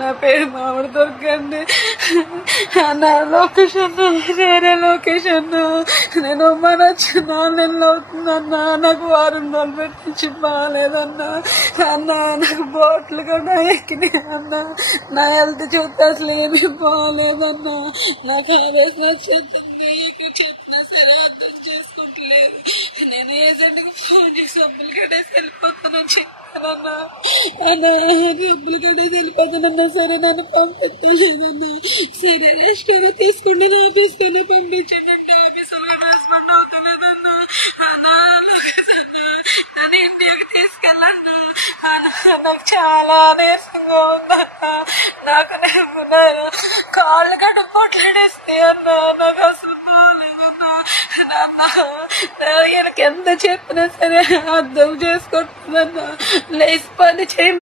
నా పేరు మామిడి దొరకండి నా లొకేషన్ వేరే లొకేషన్. నేను మన 4 నెలలు అవుతుందన్నా. నాకు వారం రోజులు పెట్టించి బాగాలేదన్నా. అన్నా నాకు బోట్లు కూడా ఎక్కినాయి అన్నా. నా హెల్త్ చూస్తే అసలు ఏమీ బాగాలేదన్నా. నాకు ఆవేశం వచ్చేస్తుంది. ఇక్కడ చెప్పినా సరే అర్థం చేసుకుంటలేదు. నేను ఏజెంట్ కి ఫోన్ చేసి డబ్బులు కట్టేసి వెళ్ళిపోతానని చెప్పానన్నా. అన్నా డబ్బులు కట్టేసి వెళ్ళిపోతానన్నా సరే నన్ను పంపించలేదన్నా. సీరియలిస్ట్ గా తీసుకుంటే ఆఫీస్ కన్నా పంపించండి. ఆఫీస్ వల్ల రెస్పాండ్ అవుతలేదన్నా. అన్నా నన్ను ఇండియాకి తీసుకెళ్ళన్నా. నాకు చాలా నీరసంగా ఉందన్నా. నాకు కాళ్ళు గడ్డ పొట్లాడేస్తాయి అన్నా. నాకు అసలు బాగాలేదన్నా. ఈయనకి ఎంత చెప్పినా సరే అర్థం చేసుకుంటుందన్నా. లేచి పని చేయ